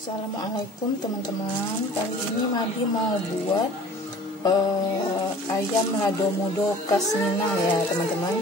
Assalamualaikum teman-teman. Kali ini Madi mau buat ayam lado mudo khas Minang ya teman-teman.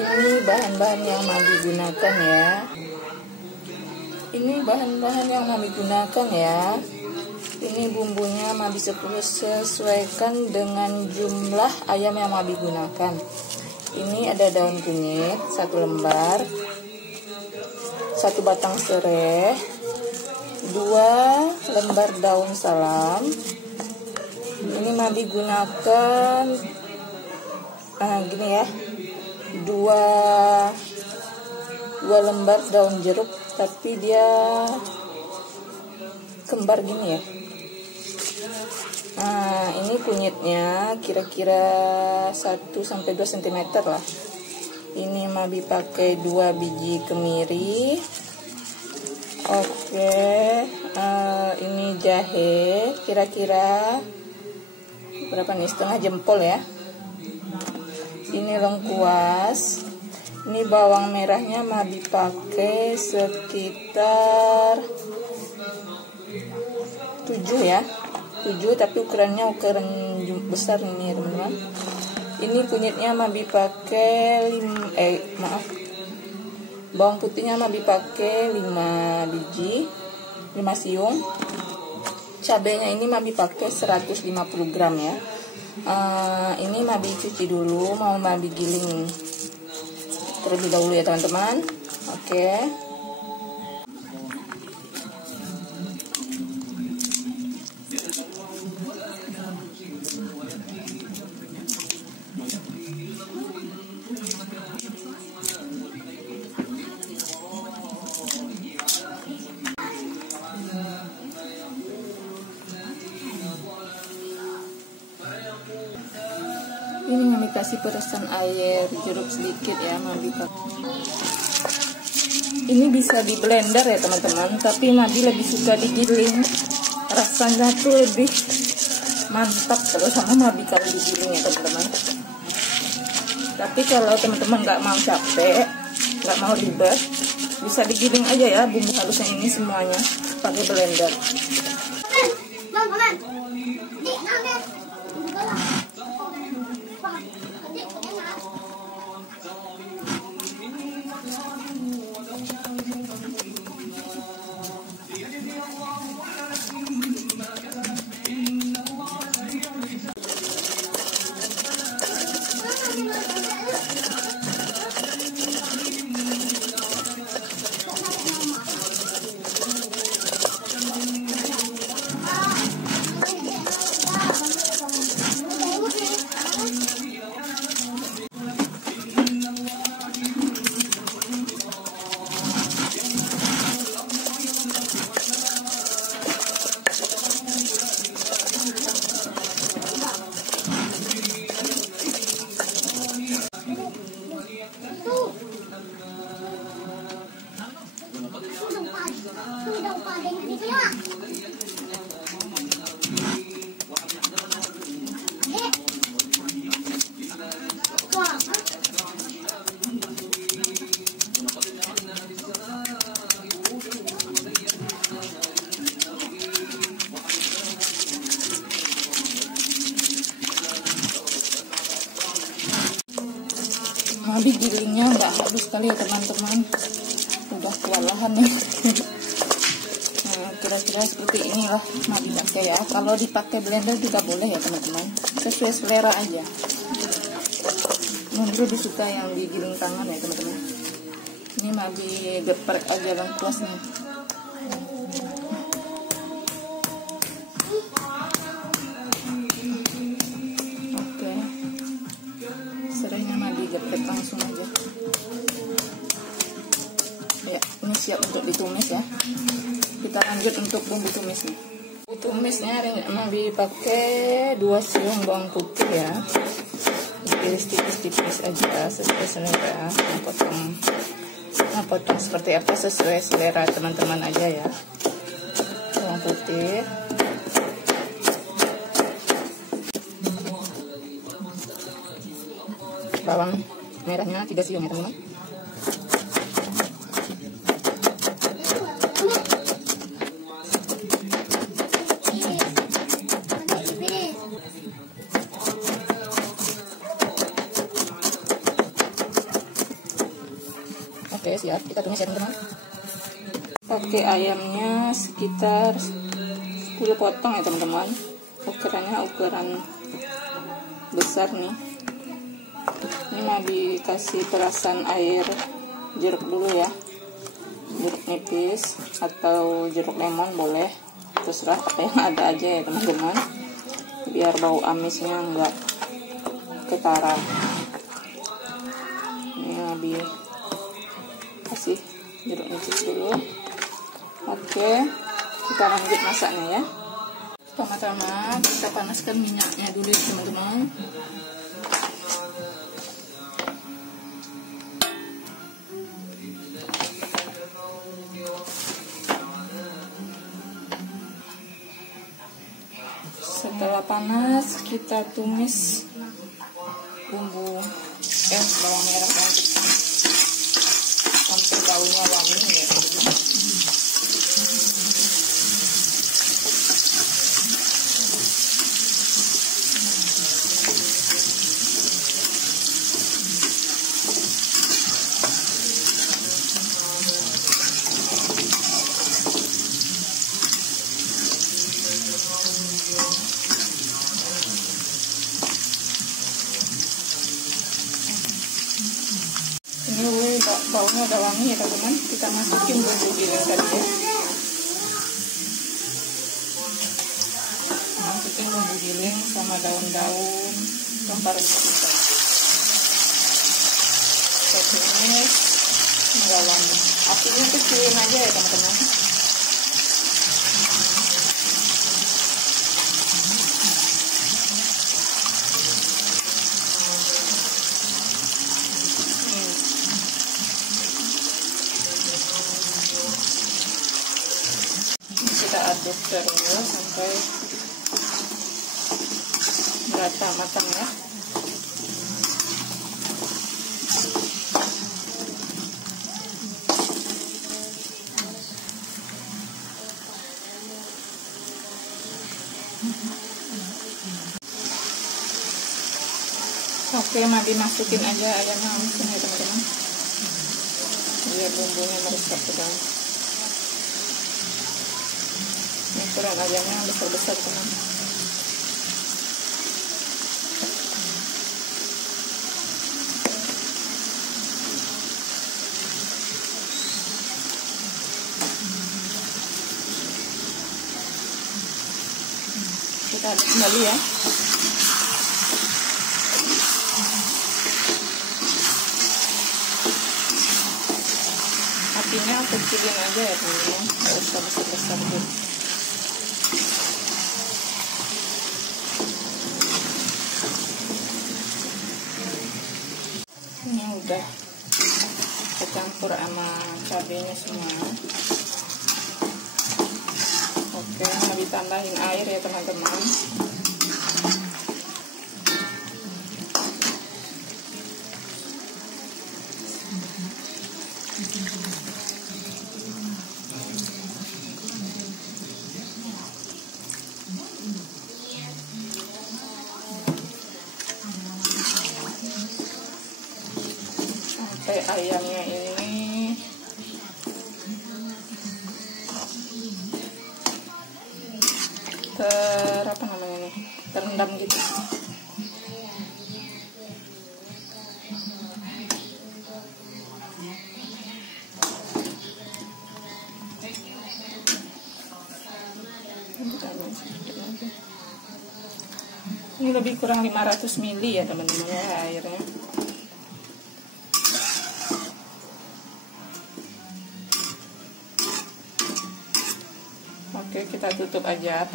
Ini bahan-bahan yang Madi gunakan ya. Ini bahan-bahan yang Madi gunakan ya. Ini bumbunya Madi sesuaikan dengan jumlah ayam yang Madi gunakan. Ini ada daun kunyit 1 lembar, 1 batang serai, 2 lembar daun salam. Ini Madi gunakan gini ya, 2 lembar daun jeruk, tapi dia kembar gini ya. Nah, ini kunyitnya kira-kira 1-2 cm lah. Ini Madi pakai 2 biji kemiri. Oke, ini jahe kira-kira berapa nih, setengah jempol ya. Ini lengkuas. Ini bawang merahnya Madi pakai sekitar 7 ya, 7, tapi ukuran besar ini ya teman-teman. Ini kunyitnya Madi pakai bawang putihnya Madi pakai 5 biji, 5 siung. Cabenya ini Madi pakai 150 gram ya. Ini Madi cuci dulu, mau Madi giling terlebih dahulu ya teman-teman. Oke. Ini Madi kasih peresan air jeruk sedikit ya, Madi pakai. Ini bisa di blender ya teman-teman, tapi Madi lebih suka digiling. Rasanya tuh lebih mantap kalau sama Madi kalau digiling ya teman-teman. Tapi kalau teman-teman nggak mau capek, nggak mau ribet, bisa digiling aja ya bumbu halusnya ini semuanya pakai blender. Madi gilingnya nggak habis kali ya teman-teman, udah kewalahan ya. Nah, kira-kira seperti inilah Madi pakai ya. Kalau dipakai blender juga boleh ya teman-teman, sesuai selera aja. Madi lebih suka yang digiling tangan ya teman-teman. Ini Madi geprek aja lengkuas nih. Geprek langsung aja ya. Ini siap untuk ditumis ya. Kita lanjut untuk bumbu tumisnya. Bumbu tumisnya Madi pakai 2 siung bawang putih ya, iris tipis-tipis aja sesuai selera. Potong seperti apa sesuai selera teman-teman aja ya. Bawang putih, bawang merahnya 3 siung ya teman-teman. Oke, siap, kita tumis ya teman-teman. Pakai ayamnya sekitar 10 potong ya teman-teman. Ukurannya ukuran besar nih. Ini mau dikasih perasan air jeruk dulu ya, jeruk nipis atau jeruk lemon boleh, terserah apa yang ada aja ya teman-teman, biar bau amisnya enggak ketara. Ini lebih kasih jeruk nipis dulu. Oke, kita lanjut masaknya ya. Pertama-tama kita panaskan minyaknya dulu ya teman-teman. Setelah panas, kita tumis bumbu bawang merah dan putih sampai baunya wangi ya. Ini baunya udah wangi ya teman-teman, kita masukin bumbu giling tadi ya. Masukin bumbu giling sama daun-daun rempah-rempah kita. Ini nggak wangi, apinya kecilin aja ya teman-teman. Kita aduk terus sampai merata matang ya. Oke, dimasukin aja ayamnya langsung ya teman-teman, biar bumbunya meresap ke dalam. Ukuran ayamnya besar-besar teman. Kita aduk kembali ya. Apinya kecilin aja ya teman-teman, nggak usah besar-besar dulu. Ini udah kecampur sama cabenya semua. Oke, mau ditambahin air ya teman-teman. Sampai ayamnya ini terendam gitu. Ini lebih kurang 500 ml ya teman-teman ya airnya. Oke, kita tutup aja.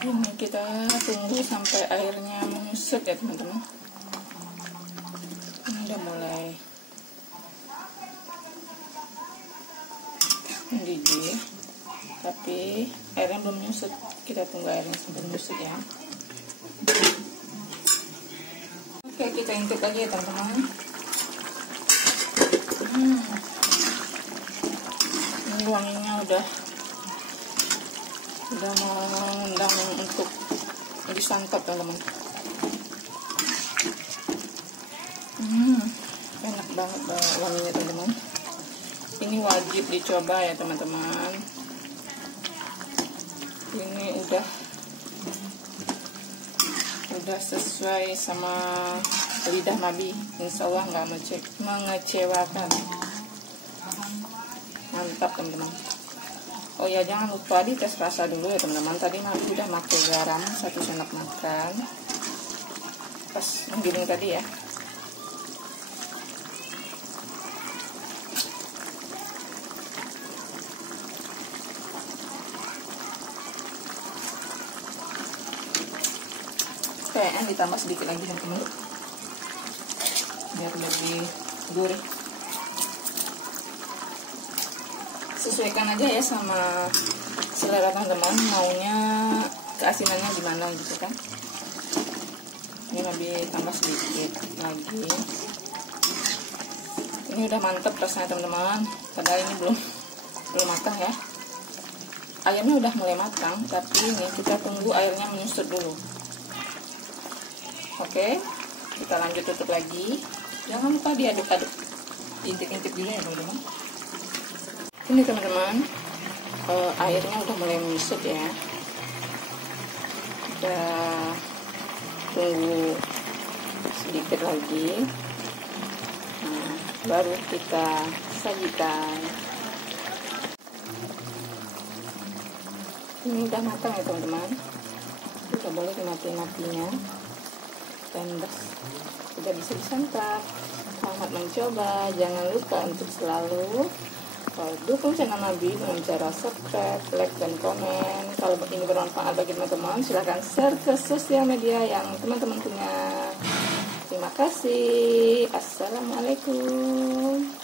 Ini kita tunggu sampai airnya menyusut ya teman-teman. Ini udah mulai mendidih, tapi airnya belum menyusut. Kita tunggu airnya sampai menyusut ya. Oke, kita intip lagi ya teman-teman. wanginya udah mengundang untuk disantap teman-teman. Enak banget wanginya teman-teman. Ini wajib dicoba ya teman-teman. Ini udah sesuai sama lidah Nabi, insya Allah nggak mengecewakan. Mantap teman-teman. Oh ya, jangan lupa dites rasa dulu ya teman-teman. Tadi Nabi udah pakai garam 1 sendok makan pas menggiling tadi ya. Kayaknya ditambah sedikit lagi teman-teman biar lebih gurih. Sesuaikan aja ya sama selera teman-teman, maunya keasinannya gimana gitu kan. Ini lebih tambah sedikit lagi. Ini udah mantep rasanya teman-teman, padahal ini belum matang ya. Ayamnya udah mulai matang, tapi ini kita tunggu airnya menyusut dulu. Oke, kita lanjut tutup lagi. Jangan lupa diaduk-aduk, intip-intip dulu ya teman-teman. Ini teman-teman, airnya udah mulai menyusut ya. Kita tunggu sedikit lagi. Nah, baru kita sajikan. Ini udah matang ya teman-teman. Kita boleh dimatiin apinya. Dan sudah bisa disantap. Selamat mencoba. Jangan lupa untuk selalu dukung channel Nabi dengan cara subscribe, like, dan komen. Kalau ini bermanfaat bagi teman-teman, silahkan share ke sosial media yang teman-teman punya. Terima kasih. Assalamualaikum.